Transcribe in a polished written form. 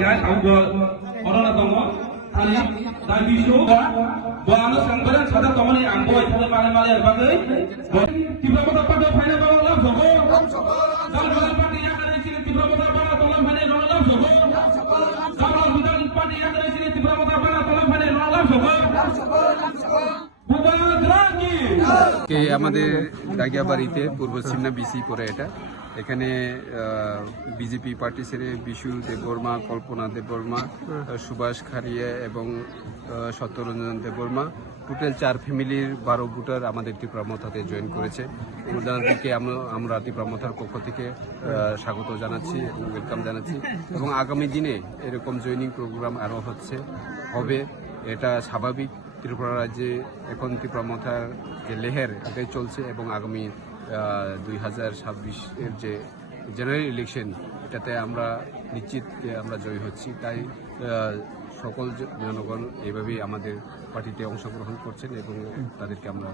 Bagai aku orang datang hari dan bisu buana sangkaran sadar tomani amboi pada malam-malam bagai tiba pada pada final bawah lah jogo kalau parti yang ada di sini tiba pada pada tolong final bawah lah jogo kalau bukan parti yang ada di sini tiba pada pada tolong final bawah lah jogo আমাদের দাগিয়াবাড়িতে পূর্ব Simna BC পরে এটা এখানে BJP party ছেড়ে বিশু দেববর্মা, কল্পনা দেববর্মা, সুভাষ খারিয়া এবং Satyaranjan Debbarma total 4 ফ্যামিলির 12 voter আমাদের Tripura মথাতে join করেছে। ওনাদেরকে আমরা ত্রিপুরা মথার পক্ষ থেকে স্বাগত জানাচ্ছি এবং ওয়েলকাম জানাচ্ছি এবং আগামী দিনে এরকম জয়েনিং প্রোগ্রাম আরও হবে এটা স্বাভাবিক। ত্রিপুরা রাজ্যে এখন ত্রিপুরা মথার যে লেহের এটাই চলছে এবং আগামী 2026-এর যে জেনারেল ইলেকশন এটাতে আমরা নিশ্চিত যে আমরা জয়ী হচ্ছি। তাই সকল জনগণ এইভাবেই আমাদের পার্টিতে অংশগ্রহণ করছেন এবং তাদেরকে আমরা